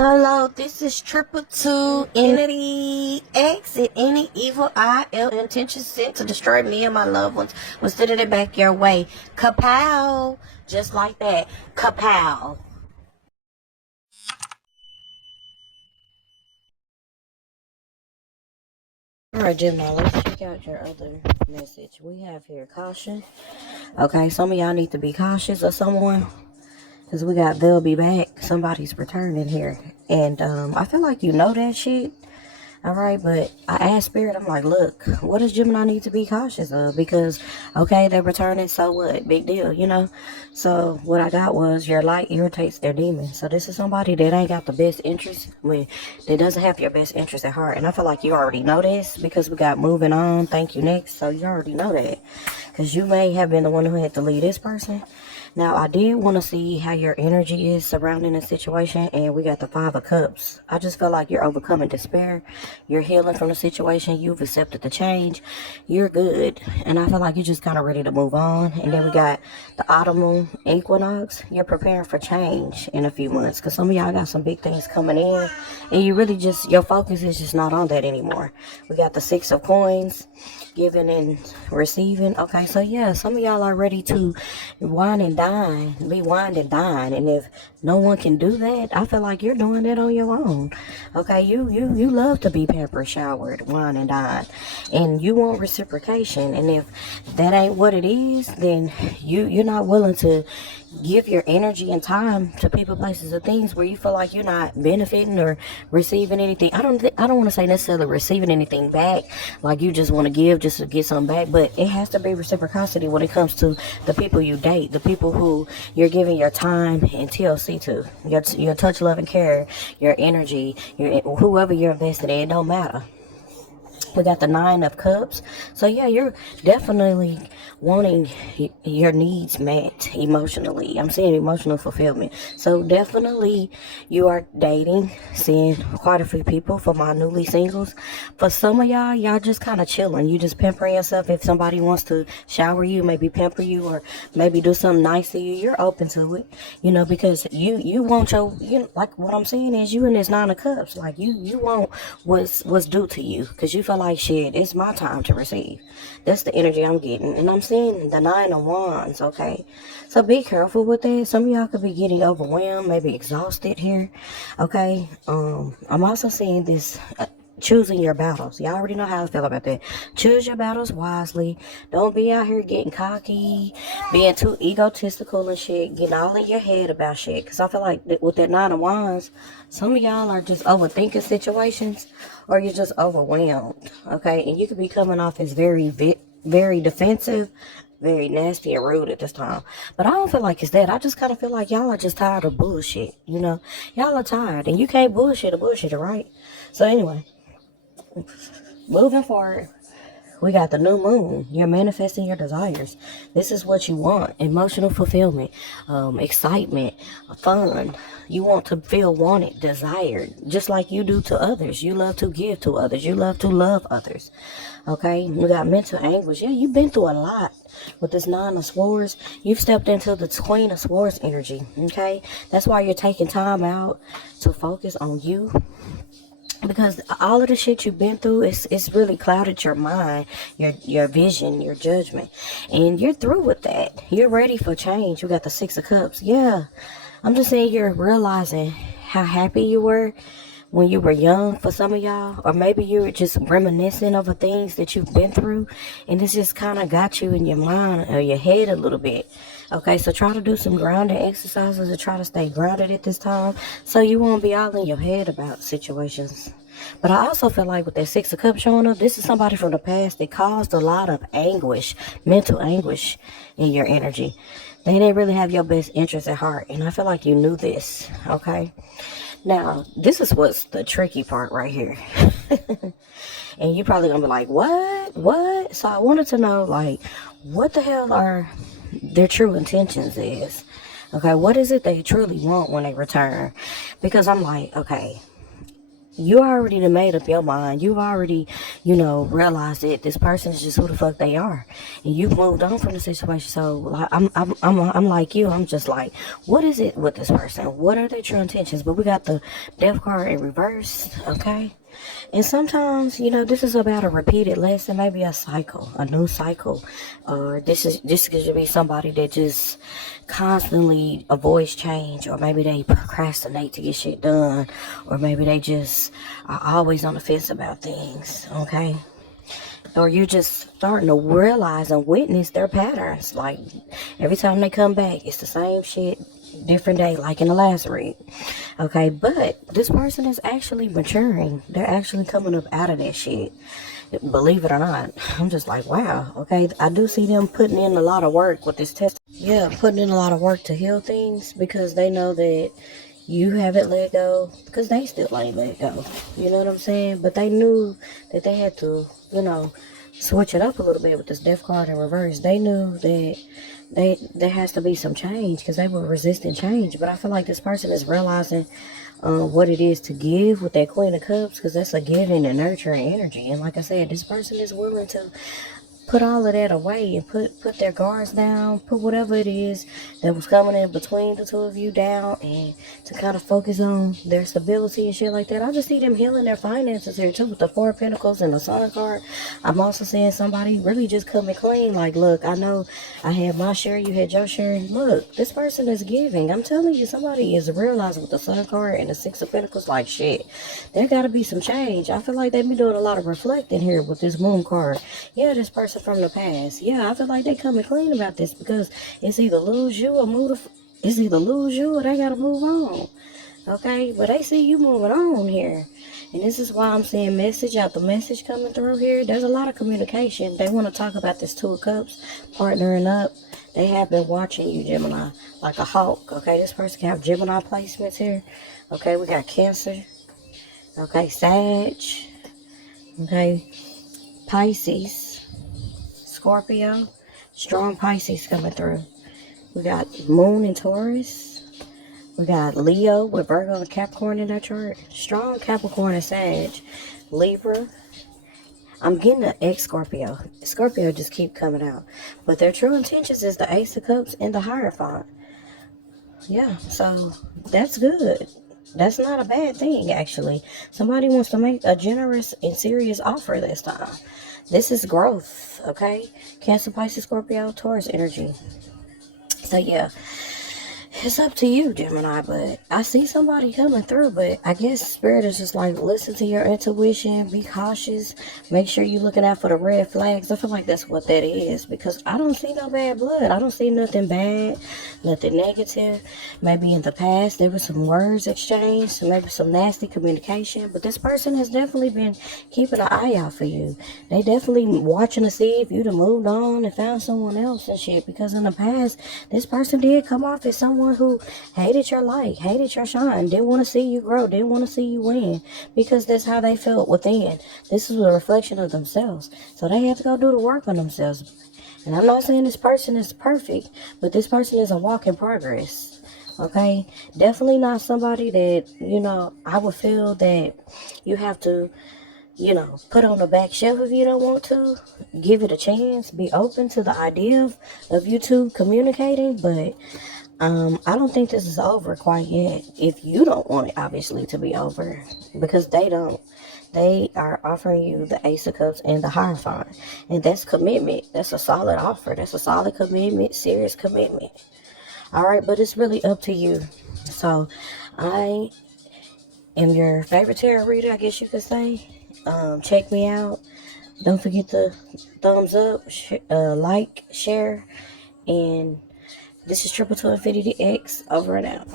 Hello, this is Triple Two Entity. Exit any evil eye, ill intention sent to destroy me and my loved ones. Will send it back your way. Kapow! Just like that. Kapow! Alright, Gemini, let's check out your other message. We have here caution. Okay, some of y'all need to be cautious of someone. Because we got they'll be back. Somebody's returning here. And I feel like you know that shit. Alright, but I asked Spirit, I'm like, look, what does Gemini need to be cautious of? Because, okay, they're returning, so what? Big deal, you know? So, what I got was your light irritates their demons. So, this is somebody that ain't got the best interest, that doesn't have your best interest at heart. And I feel like you already know this because we got moving on, thank you next. So, you already know that. Because you may have been the one who had to lead this person. Now, I did want to see how your energy is surrounding the situation, and we got the Five of Cups. I just feel like you're overcoming despair. You're healing from the situation. You've accepted the change. You're good. And I feel like you're just kind of ready to move on. And then we got the autumn equinox. You're preparing for change in a few months, because some of y'all got some big things coming in, and you really just, your focus is just not on that anymore. We got the Six of Coins, giving and receiving. Okay, so yeah, some of y'all are ready to wine and dine, be wine and dine. And if no one can do that, I feel like you're doing that on your own. Okay, you love to be pampered, showered, wine and dine, and you want reciprocation. And if that ain't what it is, then you're not willing to give your energy and time to people, places, or things where you feel like you're not benefiting or receiving anything. I don't want to say necessarily receiving anything back, like you just want to give just to get something back, but it has to be reciprocity when it comes to the people you date, the people who you're giving your time and TLC to, your touch, love, and care, your energy, whoever you're invested in. It don't matter. We got the Nine of Cups. So yeah, you're definitely wanting your needs met emotionally. I'm seeing emotional fulfillment. So definitely you are dating, seeing quite a few people. For my newly singles, for some of y'all just kind of chilling. You just pampering yourself. If somebody wants to shower you, maybe pamper you, or maybe do something nice to you, you're open to it, you know, because you want your, like what I'm saying is you in this Nine of Cups, like you want what's due to you, because you feel like, shit, it's my time to receive. That's the energy I'm getting. And I'm seeing the Nine of Wands. Okay, so be careful with that. Some of y'all could be getting overwhelmed, maybe exhausted here. Okay, I'm also seeing this choosing your battles. Y'all already know how I feel about that. Choose your battles wisely. Don't be out here getting cocky, being too egotistical and shit, getting all in your head about shit. Because I feel like with that Nine of Wands, some of y'all are just overthinking situations, or you're just overwhelmed. Okay, and you could be coming off as very defensive, very nasty and rude at this time. But I don't feel like it's that. I just kind of feel like y'all are just tired of bullshit. You know, y'all are tired, and you can't bullshit a bullshitter, right? So anyway, moving forward, we got the new moon. You're manifesting your desires. This is what you want. Emotional fulfillment, excitement, fun. You want to feel wanted, desired, just like you do to others. You love to give to others. You love to love others. Okay, we got mental anguish. Yeah, you've been through a lot with this Nine of Swords. You've stepped into the Queen of Swords energy. Okay, that's why you're taking time out to focus on you, because all of the shit you've been through, it's really clouded your mind, your vision, your judgment, and you're through with that. You're ready for change. You got the Six of Cups. Yeah, I'm just saying you're realizing how happy you were when you were young, for some of y'all, or maybe you were just reminiscing over things that you've been through, and it's just kind of got you in your mind or your head a little bit. Okay, so try to do some grounding exercises to try to stay grounded at this time, so you won't be all in your head about situations. But I also feel like with that Six of Cups showing up, this is somebody from the past that caused a lot of anguish, mental anguish in your energy. They didn't really have your best interest at heart, and I feel like you knew this. Okay, now this is what's the tricky part right here. And you're probably gonna be like, what? So I wanted to know, like, what the hell are their true intentions is? Okay, what is it they truly want when they return? Because I'm like, okay, You already done made up your mind. You've already, realized that this person is just who the fuck they are, and you've moved on from the situation. So, like, I'm like you. I'm just like, what is it with this person? What are their true intentions? But we got the death card in reverse, okay? And sometimes, this is about a repeated lesson, maybe a cycle, a new cycle. Or this could be somebody that just constantly avoids change, or maybe they procrastinate to get shit done, or maybe they just are always on the fence about things, okay? Or you're just starting to realize and witness their patterns. Like, every time they come back, it's the same shit, different day, like in the last read. Okay, but this person is actually maturing. They're actually coming up out of that shit. Believe it or not. I'm just like, wow. Okay, I do see them putting in a lot of work with this test. Yeah, putting in a lot of work to heal things, because they know that you haven't let go, because they still ain't let go. You know what I'm saying? But they knew that they had to, switch it up a little bit with this death card in reverse. They knew that there has to be some change, because they were resisting change. But I feel like this person is realizing what it is to give with that Queen of Cups, because that's a giving and nurturing energy. And like I said, this person is willing to put all of that away and put their guards down, put whatever it is that was coming in between the two of you down, and to kind of focus on their stability and shit like that. I just see them healing their finances here too, with the Four of Pentacles and the Sun card. I'm also seeing somebody really just coming clean. Like, look, I know I had my share, you had your share. Look, this person is giving. I'm telling you, somebody is realizing with the Sun card and the Six of Pentacles, like, shit, there gotta be some change. I feel like they've been doing a lot of reflecting here with this Moon card. Yeah, this person from the past. Yeah, I feel like they coming clean about this, because it's either lose you or it's either lose you or they gotta move on. Okay, but they see you moving on here. And this is why I'm seeing message after message coming through here. There's a lot of communication. They want to talk about this Two of Cups, partnering up. They have been watching you, Gemini, like a hawk. Okay, this person can have Gemini placements here. Okay, we got Cancer. Okay, Sag. Okay, Pisces. Scorpio, strong Pisces coming through. We got Moon and Taurus. We got Leo with Virgo and Capricorn in that chart. Strong Capricorn and Sag. Libra. I'm getting an ex-Scorpio. Scorpio just keep coming out. But their true intentions is the Ace of Cups and the Hierophant. Yeah, so that's good. That's not a bad thing, actually. Somebody wants to make a generous and serious offer this time. This is growth, okay? Cancer, Pisces, Scorpio, Taurus energy. So, yeah. It's up to you, Gemini, but I see somebody coming through, but I guess Spirit is just like, listen to your intuition, be cautious, make sure you're looking out for the red flags. I feel like that's what that is, because I don't see no bad blood. I don't see nothing bad, nothing negative. Maybe in the past there was some words exchanged, maybe some nasty communication, but this person has definitely been keeping an eye out for you. They definitely watching to see if you'd have moved on and found someone else and shit, because in the past, this person did come off as someone who hated your light, hated your shine, didn't want to see you grow, didn't want to see you win, because that's how they felt within. This is a reflection of themselves. So they have to go do the work on themselves. And I'm not saying this person is perfect, but this person is a walk in progress. Okay? Definitely not somebody that, I would feel that you have to, put on the back shelf if you don't want to. Give it a chance. Be open to the idea of you two communicating, but I don't think this is over quite yet. If you don't want it, obviously, to be over, because they don't. They are offering you the Ace of Cups and the Hierophant, and that's commitment. That's a solid offer. That's a solid commitment, serious commitment. All right, but it's really up to you. So, I am your favorite tarot reader, I guess you could say. Check me out. Don't forget to thumbs up, like, share, and this is Triple Two Infinity X, over and out.